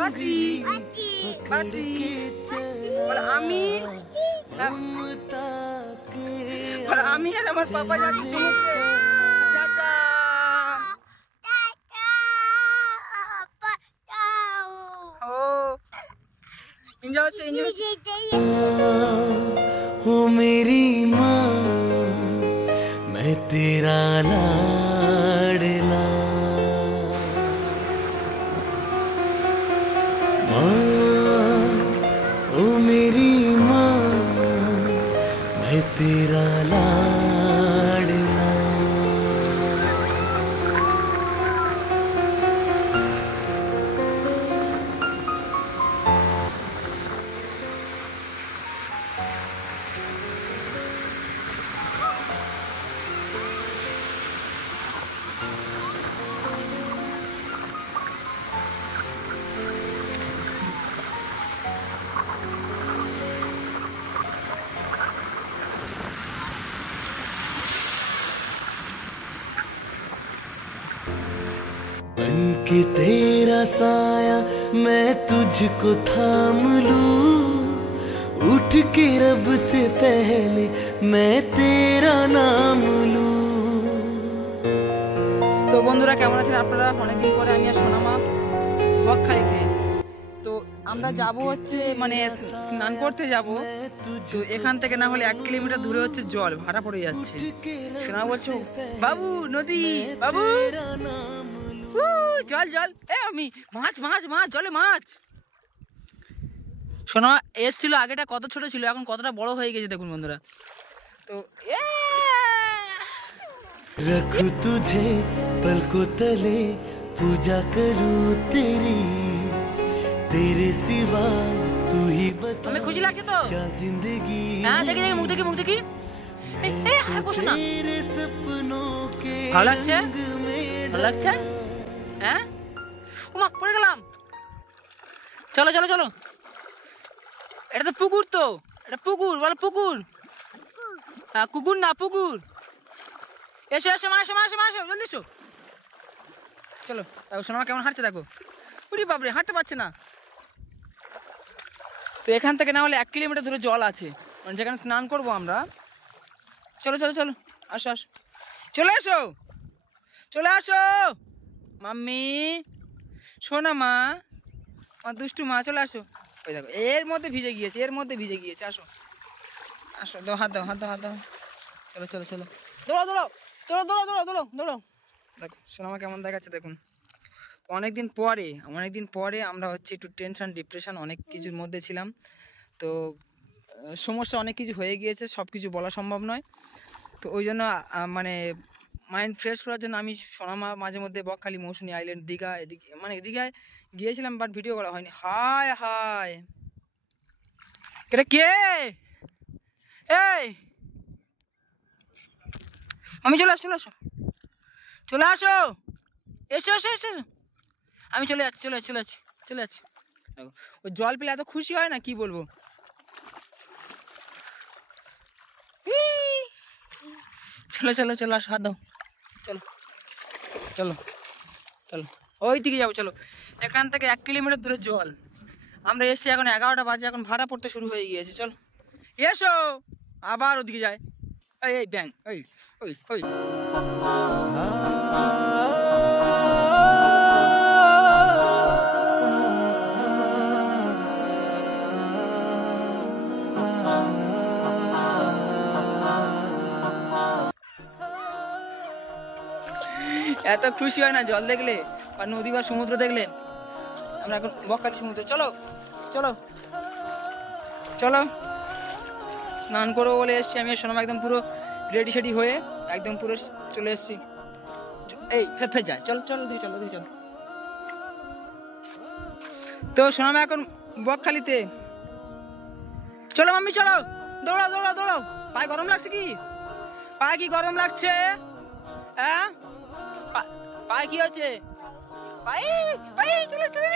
বাসি বাসি বলে আমি আর আমার পাপা যাচ্ছি সমুদ্রে। টাটা ও এনজয় হচ্ছে ओ मेरी माँ मैं तेरा लाडला माँ ओ मेरी माँ मैं तेरा लाडला। बन के तेरा साया मैं तुझको थाम लूं, उठ के रब से पहले मैं तेरा नाम लूं। তো বন্ধুরা কেমন আছেন আপনারা? অনেকদিন পরে আমি আর সোনামা বকখালিতে। তো আমরা যাব হচ্ছে মানে স্নান করতে যাব। তো এখান থেকে না হলে 1 কিলোমিটার দূরে হচ্ছে জল ভাড়া পড়ে যাচ্ছে। সোনা বলছো বাবু নদী বাবু জল জল আমি মাছ মাছ মাছ জলে মাছ। সোনা এসছিল আগেটা কত ছোট ছিল, এখন কতটা বড় হয়ে গেছে দেখুন বন্ধুরা। তো रखूं तुझे पलकों तले पूजा करूं तेरी, तेरे सिवा तू ही बता हमें खुशी लगती तो क्या जिंदगी। हां देखी देखी मुख देखी আর বসো না। तेरे सपनों के ভালো লাগছে ভালো লাগছে হ্যাঁ? ওমা পড়ে গেলাম। চলো চলো চলো, এটা তো পুকুর, তো এটা পুকুর বলো পুকুর। হ্যাঁ কুকুর না পুকুর। এসো এসো মাসো মাসো মাসো জলদি এসো। চলো দেখো সোনা কেমন হাঁটছে দেখো। উরি বাপরে হাঁটতে পারছে না। তো এখান থেকে না হলে 1 কিলোমিটার দূরে জল আছে, মানে যেখানে স্নান করবো আমরা। চলো চলো চলো আসো আসো চলে আসো চলে আসো মাম্মি সোনা মা আমার দুষ্টু মা চলে আসো। ওই দেখো এর মধ্যে ভিজে গিয়েছে, এর মধ্যে ভিজে গিয়েছে। আসো আসো দাও হাত দাও হাত দাও হাত দাও। চলো চলো চলো দৌড়াও দৌড়াও দৌড়াও দৌড়াও দৌড়াও দৌড়াও দৌড়াও। দেখো সোনা মা কেমন দেখাচ্ছে দেখুন। অনেকদিন পরে আমরা হচ্ছে একটু টেনশন ডিপ্রেশন অনেক কিছুর মধ্যে ছিলাম। তো সমস্যা অনেক কিছু হয়ে গিয়েছে, সব কিছু বলা সম্ভব নয়। তো ওই জন্য মানে মাইন্ড ফ্রেশ করার জন্য আমি সোনামা মাঝে মধ্যে বকখালি, মৌসুনী আইল্যান্ড, দীঘা এদিকে মানে দীঘায় গিয়েছিলাম, বাট ভিডিও করা হয়নি। হায় হায় এটা কে? এই আমি চলে আসো চলে আসো চলে আসো এসো এসো এসো। আমি চলে যাচ্ছি চলে যাচ্ছি চলে যাচ্ছি চলে যাচ্ছি। ওই জল পেলে এত খুশি হয় না কি বলবো। চলো চলো চলো আসো হাত দাও। চলো চলো চলো ওই দিকে যাবো। চলো এখান থেকে 1 কিলোমিটার দূরে জল। আমরা এসছি এখন 11টা বাজে, এখন ভাড়া পড়তে শুরু হয়ে গিয়েছে। চলো এসো আবার ওদিকে যায়। এই এই ব্যাং ওই ওই ওই এত খুশি হয় না জল দেখলে বা নদী বা সমুদ্র দেখলে। আমরা এখন বকখালি সমুদ্রে। চলো চলো চলো স্নান করবো বলে এসছি আমি সোনামা, একদম পুরো রেডি সেডি হয়ে একদম পুরো চলে এসছি। এই ফের যায় চলো চলো দিকে চলো দিকে চলো। তো সোনামা এখন বকখালিতে। চলো মাম্মি চলো দৌড়াও দৌড়াও দৌড়াও। পায়ে গরম লাগছে কি? পায়ে কি গরম লাগছে? হ্যাঁ পায়ে কি হচ্ছে? পায়ে পায়ে চলে চলে।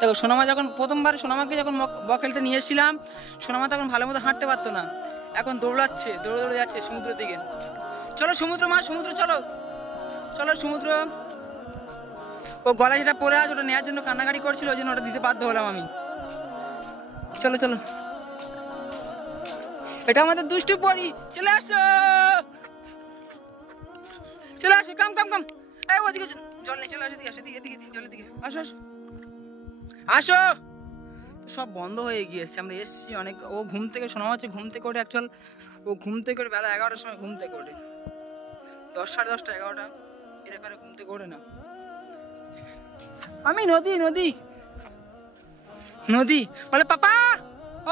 তো দেখো সোনামা যখন প্রথমবার সোনামাকে যখন বকখালিতে নিয়ে এসেছিলাম, সোনামা তখন ভালো মতো হাঁটতে পারতো না, এখন দৌড়াচ্ছে, দৌড়ে দৌড়ে যাচ্ছে সমুদ্রের দিকে। চলো সমুদ্র মা, সমুদ্র চলো, চলো সমুদ্র। ও গলায় যেটা পরে আছে ওটা নেওয়ার জন্য কান্নাকাটি করছিল, ওই জন্য ওটা দিতে বাধ্য হলাম আমি। চলো চলো, এটা আমাদের দুষ্টু পরি, চলে আসো, চলে আসো, কাম কাম কাম। এই ওদিকে জল নেই, চলে আসো, এদিকে আসো, এদিকে এদিকে জলের দিকে আসো আসো আসো। সব বন্ধ হয়ে গিয়েছে, আমরা এসছি অনেক। ও ঘুম থেকে শোনা হচ্ছে ঘুম থেকে ওঠে, অ্যাকচুয়াল ও ঘুম থেকে ওঠে বেলা 11টার সময় ঘুম থেকে ওঠে, 10, সাড়ে 10টা, 11টা এর ব্যাপারে ঘুম থেকে ওঠে না। আমি নদী নদী নদী বলে পাপা,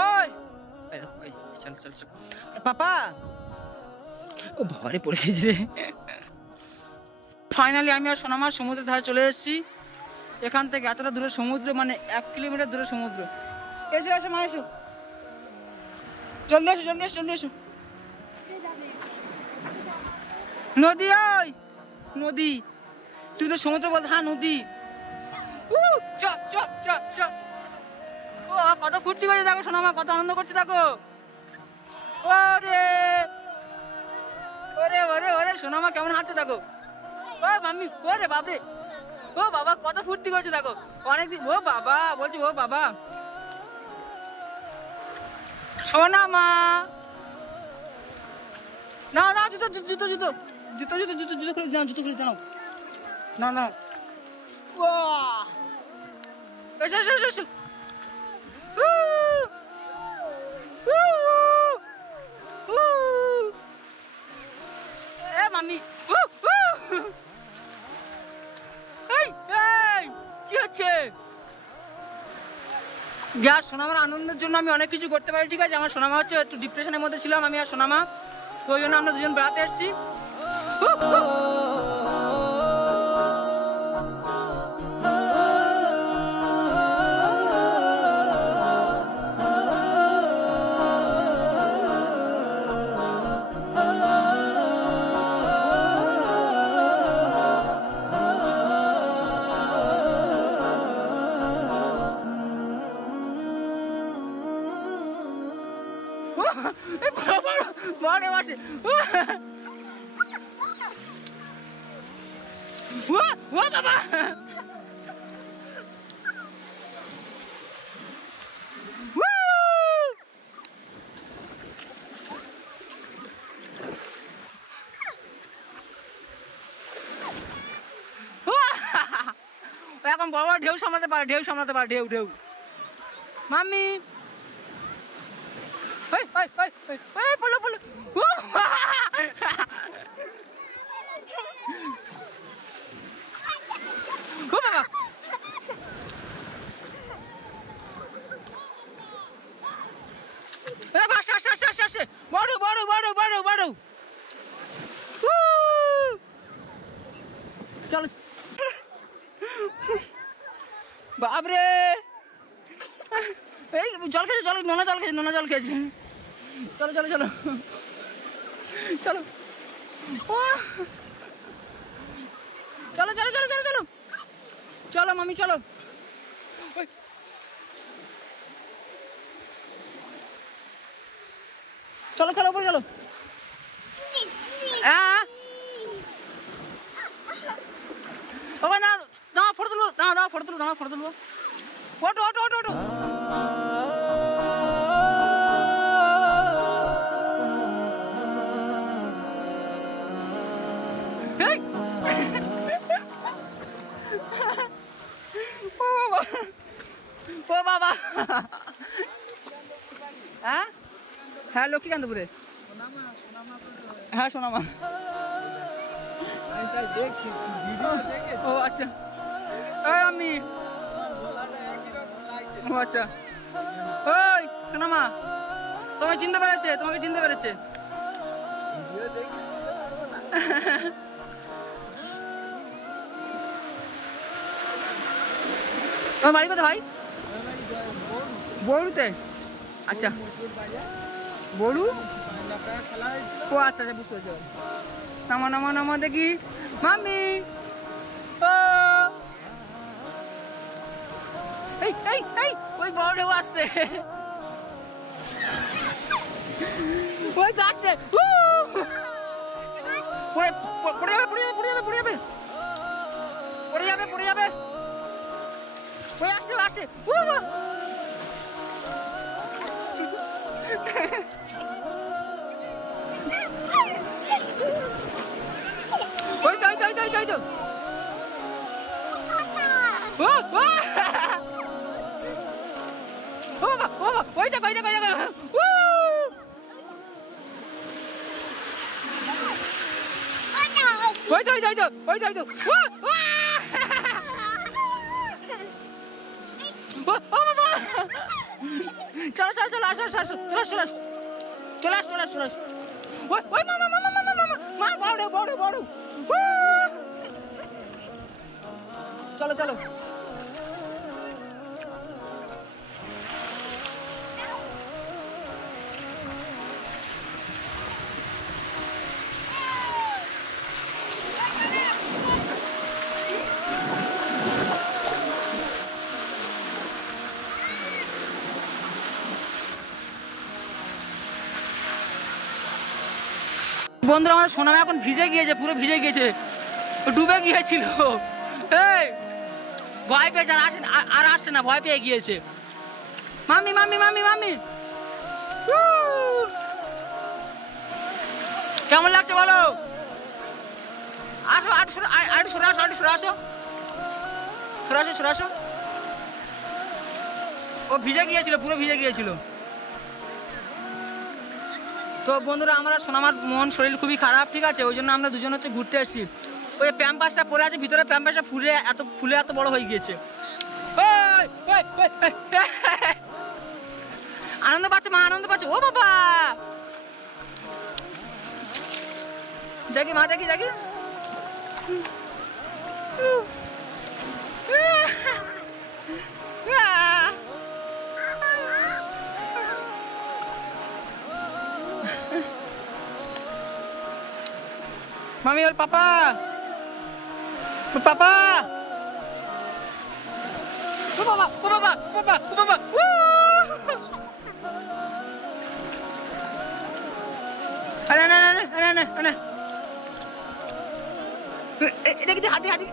ওই চল চল চল পাপা। ও বাবারে পড়ে গেছে রে। ফাইনালি আমি আর সোনামা সমুদ্রের ধারে চলে এসেছি। এখান থেকে এতটা দূরে সমুদ্র, মানে 1 কিলোমিটার দূরে সমুদ্র। এসো এসো মা, এসো, জলদি এসো জলদি এসো জলদি এসো। নদী, ওই নদী, তুই তো সমুদ্র বল। হ্যাঁ নদী। চপ চপ চপ চপ। ও কত ফুর্তি করছে দেখো সোনামা, কত আনন্দ করছে দেখো। ওরে ওরে ওরে ওরে সোনামা কেমন হাঁটছে দেখো। ও মাম্মি, ওরে বাপরে, ও বাবা কত ফুর্তি করছে দেখো অনেকদিন। ও বাবা বলছি, ও বাবা সোনামা। না না, জুতো জুতো জুতো জুতো জুতো জুতো জুতো খুলে জানো, জুতো খুলে জানো, না না। এসো এসো এসো এসো। মাম্মি কি হচ্ছে? যার সোনামার আনন্দের জন্য আমি অনেক কিছু করতে পারি, ঠিক আছে। আমার সোনামা হচ্ছে একটু ডিপ্রেশনের মধ্যে ছিলাম আমি আর সোনামা, তো ওই জন্য আমরা দুজন বেড়াতে এসেছি। বড় আছে ও বাবা। এখন বড় বড় ঢেউ সামলাতে পারে, ঢেউ সামলাতে পারে, ঢেউ ঢেউ। মাম্মি পড়লো পড়লো। ও বাবা, বড় বড় বড় বড় বড়। চলো বাবরে, এই জল খেয়েছে, জল নোনা জল খেয়েছে, নোনা জল খেয়েছে। চলো চলো চলো চলো চলো চলো চলো চলো চলো চলো মামি চলো। চলো চলো উপরে চলো। না না ফটো তুলবো, না দাও ফটো তুলবো, দাঁড়া ফটো তুলবো, ফটো অটো অটো অটো। ও বাবা, হ্যাঁ হ্যাঁ লক্ষ্মীকান্তপুরে, হ্যাঁ সোনামা। ও আচ্ছা, আমি ও আচ্ছা। ওই সোনামা তোমাকে চিনতে পেরেছে, তোমাকে চিনতে পেরেছে। তোমার বাড়ি কোথায় ভাই? বড়ুতে, আচ্ছা বড়ু। ও আচ্ছা আচ্ছা বুঝতে পারছি। নামা নামা নামা দেখি মাম্মি। ও এই ওই বড় ঢেউ আসছে, ওই তো আসছে, পড়ে যাবে পড়ে যাবে পড়ে যাবে পড়ে যাবে পড়ে যাবে পড়ে যাবে, ওই আসছে আসছে, ওই তো ওই তো ওই তো ওই তো ওই দেখো ওই দেখো ওই দেখো, ওই তো ওই তো ওই তো ওই তো ওই তো, চলো চলো চলো আসো আসো আসো, চলে আসো চলে আসো চলে আসো চলে আসো, ওই ওই মামা মামা মামা মামা মা বড় বড় বড়, চলো চলো। বন্ধুরা আমার সোনামা এখন ভিজে গিয়েছে, পুরো ভিজে গিয়েছে, ডুবে গিয়েছিল, ভয় পেয়ে যারা আসে আর আসছে না, ভয় পেয়ে গিয়েছে। মামি মামি মামি মামি কেমন লাগছে বলো? আসো আট সরে আসো, আট সরে আসো, সরে আসো সরে আসো। ও ভিজে গিয়েছিল, পুরো ভিজে গিয়েছিল। তো বন্ধুরা আমরা সোনামার মন শরীর খুবই খারাপ, ঠিক আছে, ওই জন্য আমরা দুজন হচ্ছে ঘুরতে এসেছি। ওই প্যাম্পাসটা পরে আছে ভিতরে, প্যাম্পাসটা ফুলে এত বড় হয়ে গিয়েছে। আনন্দ পাচ্ছে মা, আনন্দ পাচ্ছে। ও বাবা দেখি মা, দেখি দেখি, মামি ওর পাপা, ওর পাপা, ও বাবা ও বাবা ও বাবা ও বাবা, আরে না না না না না না, দেখি হাতি হাতি,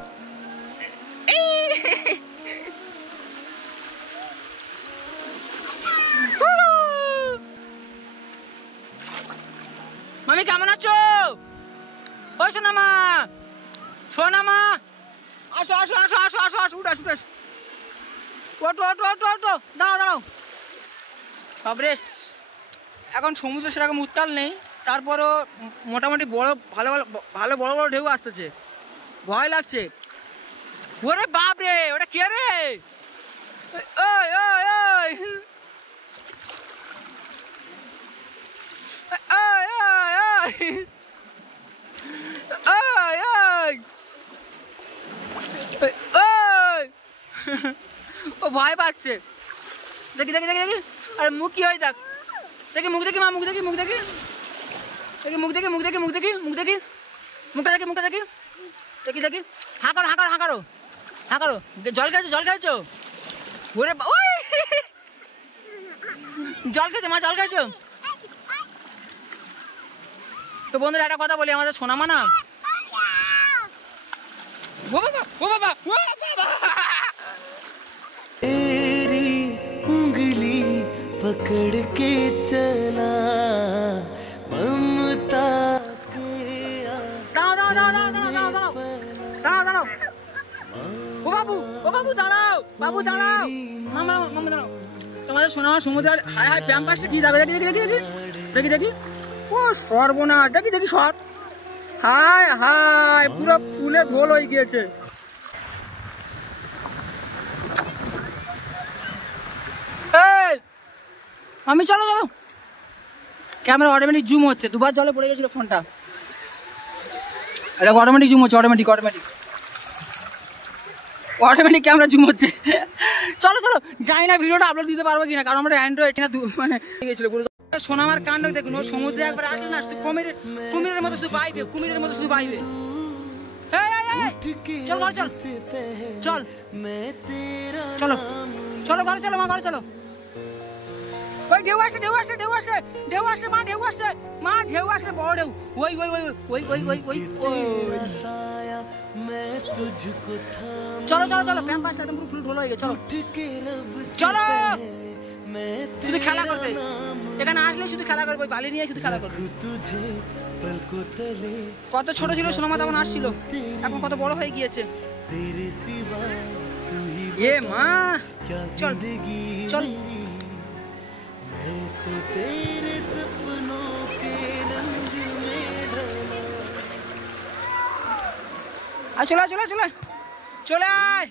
মামি কেমন আছো? ও সোনামা, সোনামা আসো আসো আসো আসো আসো আসো, উঠো আসো আসো, ওটো ওটো ওটো ওটো, দাঁড়াও দাঁড়াও। বাবরে এখন সমুদ্র সেরকম উত্তাল নেই, তারপরও মোটামুটি বড় ভালো ভালো বড় বড় ঢেউ আসতেছে, ভয় লাগছে। ওরে বাপরে, ওটা কে রে? ওই ওই ওই ও ভয় পাচ্ছে, দেখি দেখি দেখি দেখি, আরে মুখ কি হয় দেখ, দেখি মুখ দেখি মা, মুখ দেখি মুখ দেখি দেখি, মুখ দেখি মুখ দেখি মুখ দেখি মুখ দেখি, মুখটা দেখি মুখটা দেখি, দেখি দেখি, হাঁকারো হাঁকারো হাঁকারো হাঁকারো, জল খেয়েছো জল খেয়েছো? ওরে ওই জল খেয়েছো মা, জল খেয়েছো? তো বন্ধুরা একটা কথা বলি, আমাদের সোনামা না, ও বাবা ও বাবা ও বাবা, तेरी उंगली पकड़ के चला ममता के দাঁড়াও দাঁড়াও দাঁড়াও দাঁড়াও দাঁড়াও দাঁড়াও দাঁড়াও, ও বাবু দাঁড়াও, বাবু দাঁড়াও, মামা মামা দাঁড়াও। তোমাদের সোনামা সমুদ্রের হায় হায় প্যাম্পাসটা কি দেখো, দেখি দেখি দেখি দেখি দেখি দেখি, ও সর্বনাশ, দেখি দেখি সব, হায় হায় পুরো ফুলে ঢোল হয়ে গিয়েছে। আমি চলো চলো, ক্যামেরা অটোমেটিক জুম হচ্ছে, দুবার জলে পড়ে গেছিল ফোনটা, দেখো অটোমেটিক জুম হচ্ছে, automatic automatic automatic camera zoom হচ্ছে। চলো চলো, জানি না ভিডিওটা আপলোড দিতে পারবো কিনা, কারণ আমরা অ্যান্ড্রয়েড না মানে গেছিল পুরো। সোনামার কাণ্ড দেখুন, ও সমুদ্রে একবার আসলে না, কুমিরের মতো শুধু বাইবে, কুমিরের মতো শুধু বাইবে। চল ঘরে চল চল চলো চলো ঘরে চলো মা ঘরে চলো ওই ঢেউ আসে ঢেউ আসে ঢেউ আসে ঢেউ আসে মা ঢেউ আসে মা ঢেউ আসে বড় ঢেউ ওই ওই ওই ওই ওই ওই ওই চলো চলো চলো প্যাম্পাস একদম পুরো ফুল ঢোল হয়ে গেছে চলো চলো শুধু খেলা করবে এখানে আসলে শুধু খেলা করবে বালি নিয়ে শুধু খেলা করবে কত ছোট ছিল সোনামা তখন আসছিল এখন কত বড় হয়ে গিয়েছে এ মা চল চল চলে চলে চলে চলে আয়